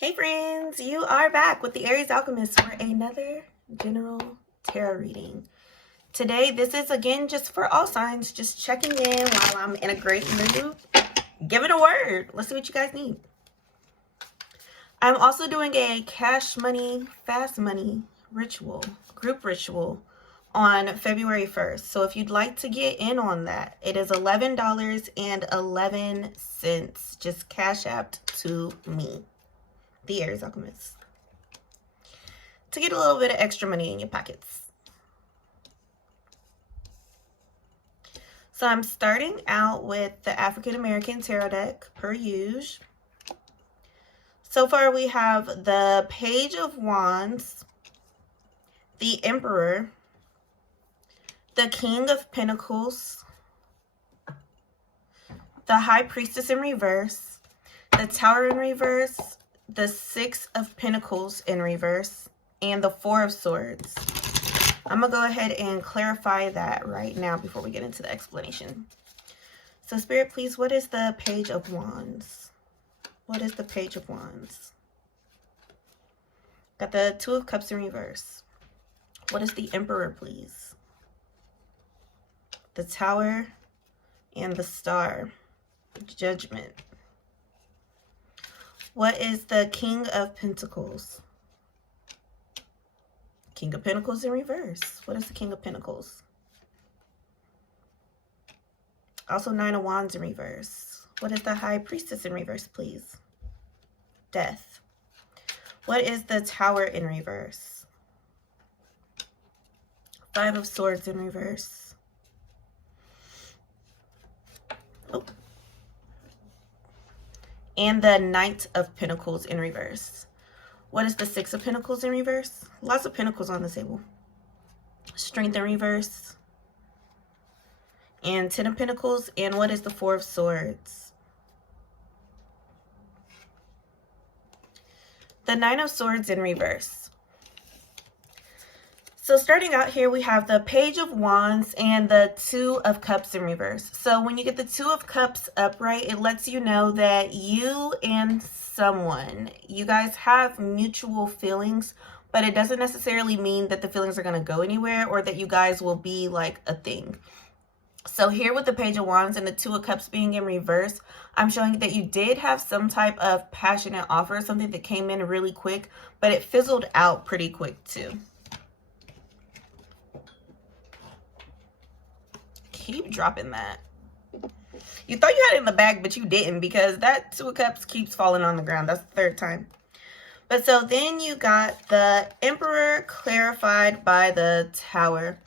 Hey friends, you are back with the Aries Alchemist for another general tarot reading. Today, this is again just for all signs, just checking in while I'm in a great mood. Give it a word. Let's see what you guys need. I'm also doing a cash money, fast money ritual, group ritual on February 1st. So if you'd like to get in on that, it is $11.11. Just cash apped to me, the Aries Alchemist, to get a little bit of extra money in your pockets. So I'm starting out with the African American Tarot deck, per usual. So far we have the Page of Wands, the Emperor, the King of Pentacles, the High Priestess in reverse, the Tower in reverse, the Six of Pentacles in reverse, and the Four of Swords. I'm going to go ahead and clarify that right now before we get into the explanation. So Spirit, please, what is the Page of Wands? What is the Page of Wands? Got the Two of Cups in reverse. What is the Emperor, please? The Tower and the Star. Judgment. What is the King of Pentacles? King of Pentacles in reverse. What is the King of Pentacles? Also Nine of Wands in reverse. What is the High Priestess in reverse, please? Death. What is the Tower in reverse? Five of Swords in reverse. Oh. And the Knight of Pentacles in reverse. What is the Six of Pentacles in reverse? Lots of pentacles on the table. Strength in reverse. And Ten of Pentacles. And what is the Four of Swords? The Nine of Swords in reverse. So starting out here, we have the Page of Wands and the Two of Cups in reverse. So when you get the Two of Cups upright, it lets you know that you and someone, you guys have mutual feelings, but it doesn't necessarily mean that the feelings are going to go anywhere or that you guys will be like a thing. So here with the Page of Wands and the Two of Cups being in reverse, I'm showing that you did have some type of passionate offer, something that came in really quick, but it fizzled out pretty quick too. Keep dropping that. You thought you had it in the bag, but you didn't, because that Two of Cups keeps falling on the ground. That's the third time. But so then you got the Emperor clarified by the Tower.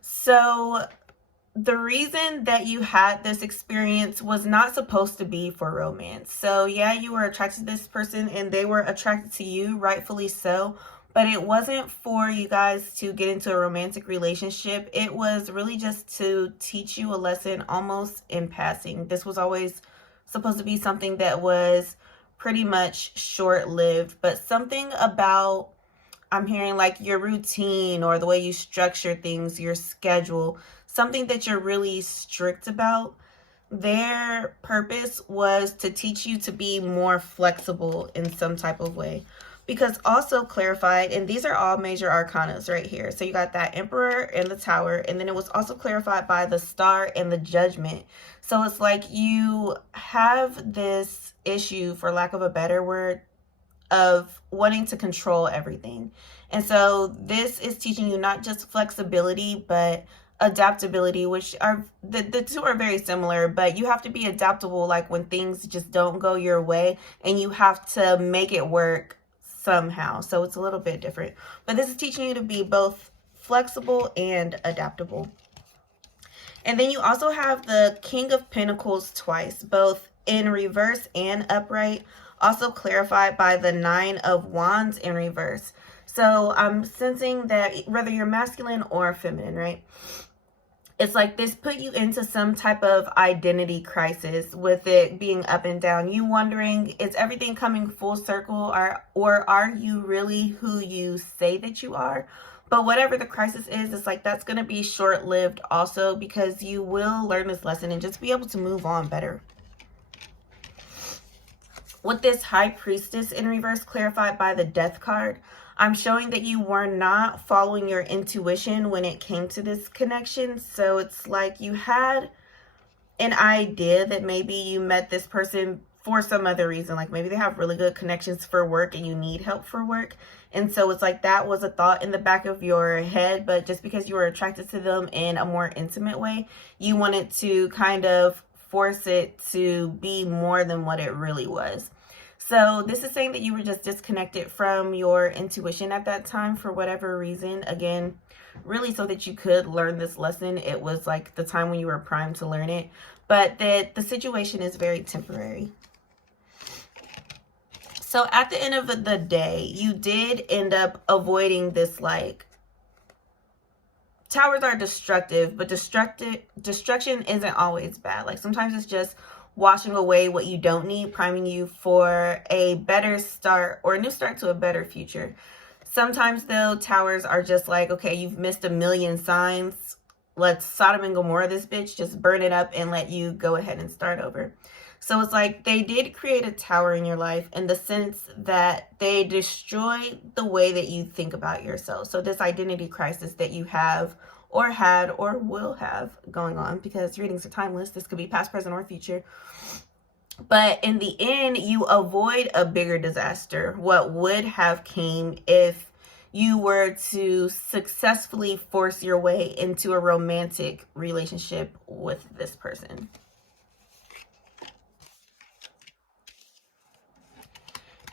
So the reason that you had this experience was not supposed to be for romance. So yeah, you were attracted to this person and they were attracted to you, rightfully so. But it wasn't for you guys to get into a romantic relationship. It was really just to teach you a lesson almost in passing. This was always supposed to be something that was pretty much short-lived. But something about, I'm hearing like your routine or the way you structure things, your schedule, something that you're really strict about. Their purpose was to teach you to be more flexible in some type of way. Because also clarified, and these are all major arcanas right here. So you got that Emperor and the Tower, and then it was also clarified by the Star and the Judgment. So it's like you have this issue, for lack of a better word, of wanting to control everything. And so this is teaching you not just flexibility, but adaptability, which are the two are very similar, but you have to be adaptable, like when things just don't go your way and you have to make it work somehow. So it's a little bit different, but this is teaching you to be both flexible and adaptable. And then you also have the King of Pentacles twice, both in reverse and upright, also clarified by the Nine of Wands in reverse. So I'm sensing that whether you're masculine or feminine, right? It's like this put you into some type of identity crisis with it being up and down. You wondering, is everything coming full circle, or are you really who you say that you are? But whatever the crisis is, it's like that's going to be short-lived also, because you will learn this lesson and just be able to move on better. With this High Priestess in reverse clarified by the Death card, I'm showing that you were not following your intuition when it came to this connection. So it's like you had an idea that maybe you met this person for some other reason. Like maybe they have really good connections for work and you need help for work. And so it's like that was a thought in the back of your head, but just because you were attracted to them in a more intimate way, you wanted to kind of force it to be more than what it really was. So this is saying that you were just disconnected from your intuition at that time for whatever reason. Again, really so that you could learn this lesson. It was like the time when you were primed to learn it, but that the situation is very temporary. So at the end of the day, you did end up avoiding this, like, towers are destructive, but destruction isn't always bad. Like sometimes it's just washing away what you don't need, priming you for a better start or a new start to a better future. Sometimes though, towers are just like, okay, you've missed a million signs. Let's Sodom and Gomorrah this bitch, just burn it up and let you go ahead and start over. So it's like they did create a tower in your life in the sense that they destroyed the way that you think about yourself. So this identity crisis that you have or had or will have going on, because readings are timeless. This could be past, present, or future. But in the end, you avoid a bigger disaster. What would have came if you were to successfully force your way into a romantic relationship with this person.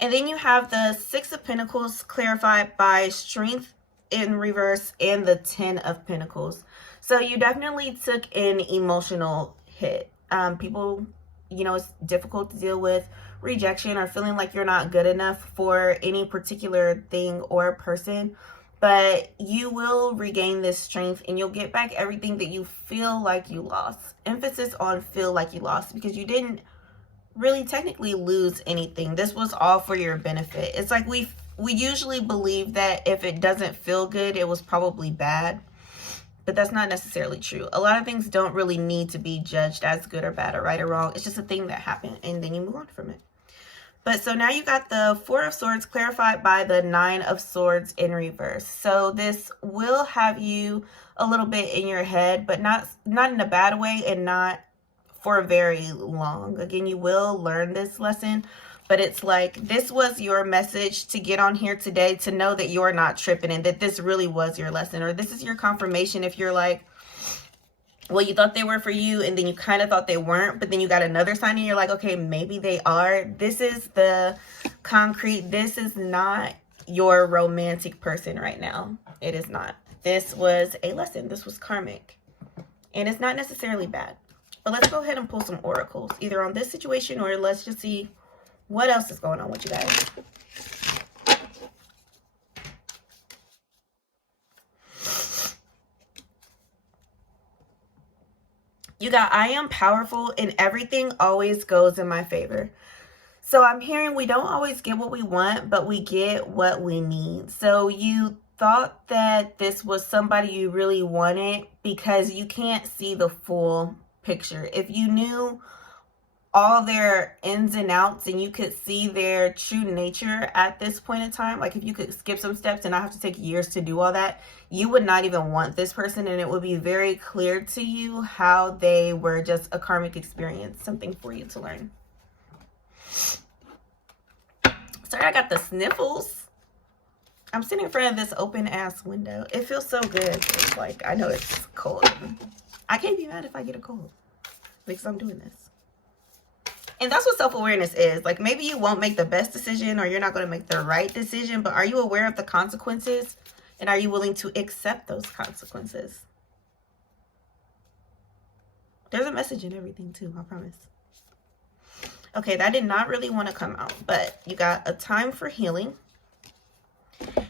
And then you have the Six of Pentacles clarified by Strength in reverse and the 10 of Pentacles. So you definitely took an emotional hit. People, you know, it's difficult to deal with rejection or feeling like you're not good enough for any particular thing or person. But you will regain this strength and you'll get back everything that you feel like you lost. Emphasis on feel like you lost, because you didn't really technically lose anything. This was all for your benefit. It's like we usually believe that if it doesn't feel good, it was probably bad, but that's not necessarily true. A lot of things don't really need to be judged as good or bad or right or wrong. It's just a thing that happened and then you move on from it. But so now you got the Four of Swords clarified by the Nine of Swords in reverse. So this will have you a little bit in your head, but not in a bad way and not for very long. Again, you will learn this lesson, but it's like this was your message to get on here today to know that you're not tripping and that this really was your lesson, or this is your confirmation if you're like, well, you thought they were for you and then you kind of thought they weren't, but then you got another sign and you're like, okay, maybe they are. This is the concrete. This is not your romantic person right now. It is not. This was a lesson. This was karmic and it's not necessarily bad. But let's go ahead and pull some oracles, either on this situation or let's just see what else is going on with you guys. You got, I am powerful and everything always goes in my favor. So I'm hearing we don't always get what we want, but we get what we need. So you thought that this was somebody you really wanted because you can't see the full picture. If you knew all their ins and outs and you could see their true nature at this point in time, like if you could skip some steps and not have to take years to do all that, you would not even want this person, and it would be very clear to you how they were just a karmic experience, something for you to learn. Sorry, I got the sniffles. I'm sitting in front of this open ass window. It feels so good. It's like, I know it's cold. I can't be mad if I get a cold because I'm doing this. And that's what self-awareness is. Like maybe you won't make the best decision or you're not going to make the right decision, but are you aware of the consequences? And are you willing to accept those consequences? There's a message in everything too, I promise. Okay, that did not really want to come out, but you got a time for healing.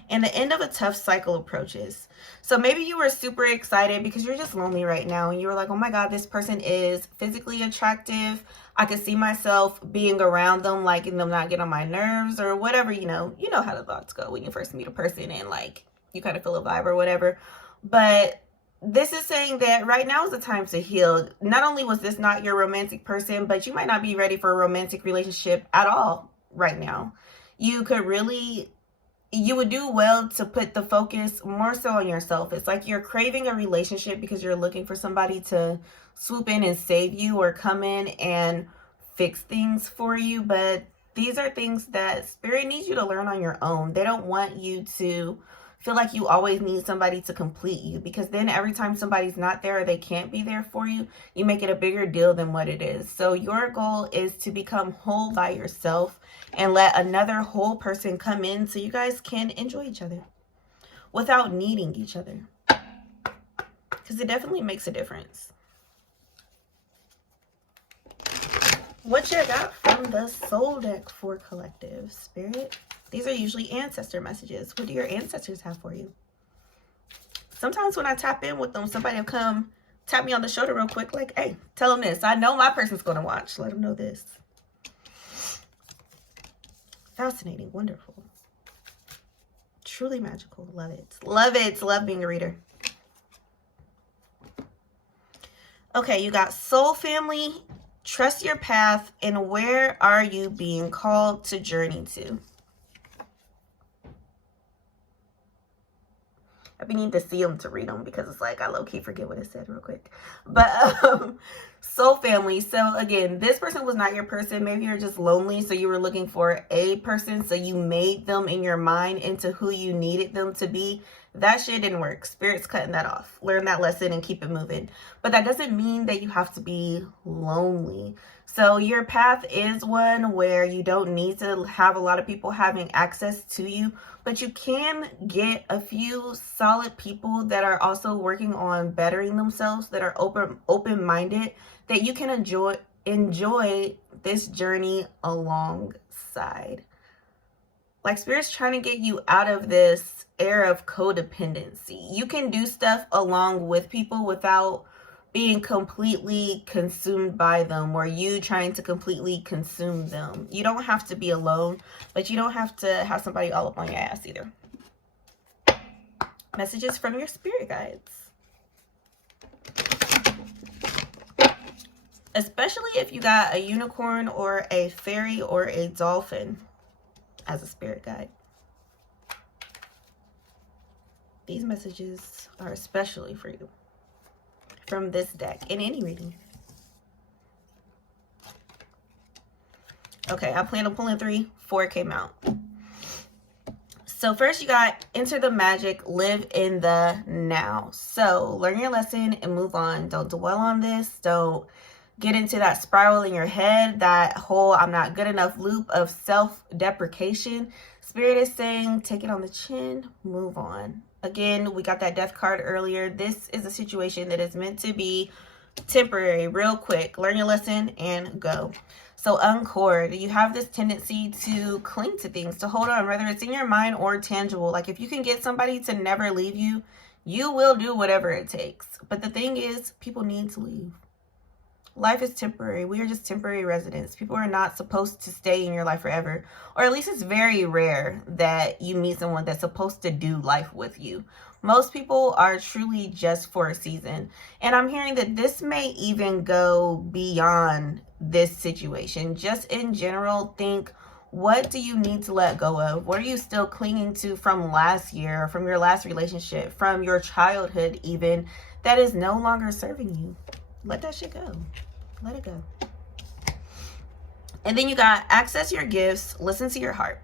And the end of a tough cycle approaches. So maybe you were super excited because you're just lonely right now. And you were like, oh my God, this person is physically attractive. I could see myself being around them, liking them, not get on my nerves or whatever, you know how the thoughts go when you first meet a person and like you kind of feel a vibe or whatever. But this is saying that right now is the time to heal. Not only was this not your romantic person, but you might not be ready for a romantic relationship at all right now. You would do well to put the focus more so on yourself. It's like you're craving a relationship because you're looking for somebody to swoop in and save you or come in and fix things for you. But these are things that Spirit needs you to learn on your own. They don't want you to feel like you always need somebody to complete you, because then every time somebody's not there or they can't be there for you, you make it a bigger deal than what it is. So your goal is to become whole by yourself and let another whole person come in so you guys can enjoy each other without needing each other, because it definitely makes a difference. What you got from the soul deck for collective, Spirit? These are usually ancestor messages. What do your ancestors have for you? Sometimes when I tap in with them, somebody will come tap me on the shoulder real quick, like, hey, tell them this. I know my person's going to watch. Let them know this. Fascinating. Wonderful. Truly magical. Love it. Love it. Love being a reader. Okay, you got soul family. Trust your path, and where are you being called to journey to? I need to see them to read them, because it's like I low-key forget what it said real quick. But soul family. So again, this person was not your person. Maybe you're just lonely, so you were looking for a person, so you made them in your mind into who you needed them to be. That shit didn't work. Spirit's cutting that off. Learn that lesson and keep it moving. But that doesn't mean that you have to be lonely. So your path is one where you don't need to have a lot of people having access to you, but you can get a few solid people that are also working on bettering themselves, that are open-minded, that you can enjoy this journey alongside. Like Spirit's trying to get you out of this era of codependency. You can do stuff along with people without being completely consumed by them, or you trying to completely consume them. You don't have to be alone, but you don't have to have somebody all up on your ass either. Messages from your spirit guides. Especially if you got a unicorn or a fairy or a dolphin as a spirit guide. These messages are especially for you from this deck in any reading. Okay, I plan on pulling 3. 4 came out. So first you got enter the magic, live in the now. So learn your lesson and move on. Don't dwell on this. Don't get into that spiral in your head, that whole I'm not good enough loop of self-deprecation. Spirit is saying take it on the chin, move on. Again, we got that death card earlier. This is a situation that is meant to be temporary, real quick. Learn your lesson and go. So uncord, you have this tendency to cling to things, to hold on, whether it's in your mind or tangible. Like if you can get somebody to never leave you, you will do whatever it takes. But the thing is, people need to leave. Life is temporary. We are just temporary residents. People are not supposed to stay in your life forever. Or at least it's very rare that you meet someone that's supposed to do life with you. Most people are truly just for a season. And I'm hearing that this may even go beyond this situation. Just in general, think, what do you need to let go of? What are you still clinging to from last year, from your last relationship, from your childhood even, that is no longer serving you? Let that shit go. Let it go. And then you got access your gifts, listen to your heart,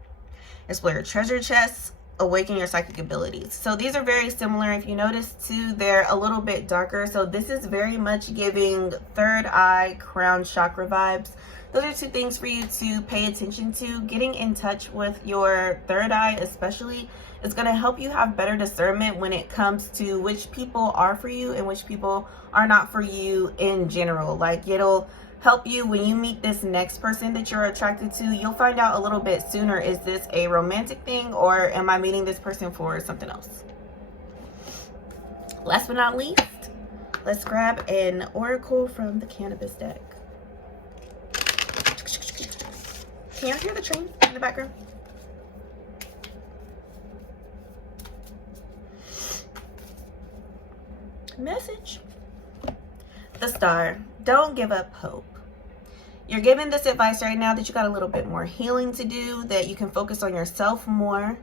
explore your treasure chests, awaken your psychic abilities. So these are very similar. If you notice too, they're a little bit darker. So this is very much giving third eye, crown chakra vibes. Those are 2 things for you to pay attention to. Getting in touch with your third eye especially is going to help you have better discernment when it comes to which people are for you and which people are not for you in general. Like it'll help you when you meet this next person that you're attracted to. You'll find out a little bit sooner, is this a romantic thing or am I meeting this person for something else? Last but not least, let's grab an oracle from the cannabis deck. Can you hear the train in the background? Message. The star. Don't give up hope. You're given this advice right now that you got a little bit more healing to do, that you can focus on yourself more,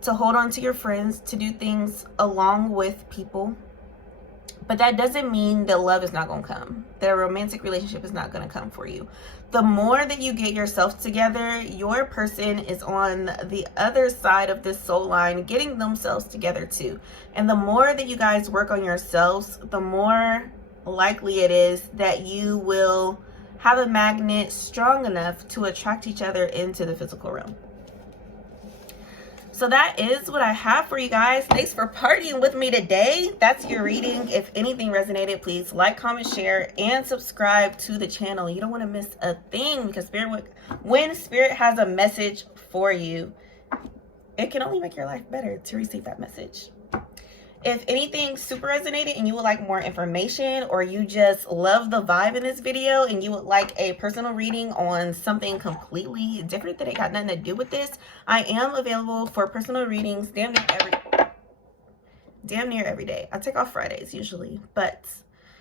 to hold on to your friends, to do things along with people. But that doesn't mean that love is not going to come, that a romantic relationship is not going to come for you. The more that you get yourself together, your person is on the other side of this soul line getting themselves together too. And the more that you guys work on yourselves, the more likely it is that you will have a magnet strong enough to attract each other into the physical realm. So that is what I have for you guys. Thanks for partying with me today. That's your reading. If anything resonated, please like, comment, share, and subscribe to the channel. You don't want to miss a thing, because when Spirit has a message for you, it can only make your life better to receive that message. If anything super resonated and you would like more information, or you just love the vibe in this video and you would like a personal reading on something completely different that ain't got nothing to do with this, I am available for personal readings damn near every day. I take off Fridays usually, but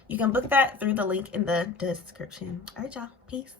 you can book that through the link in the description. All right, y'all. Peace.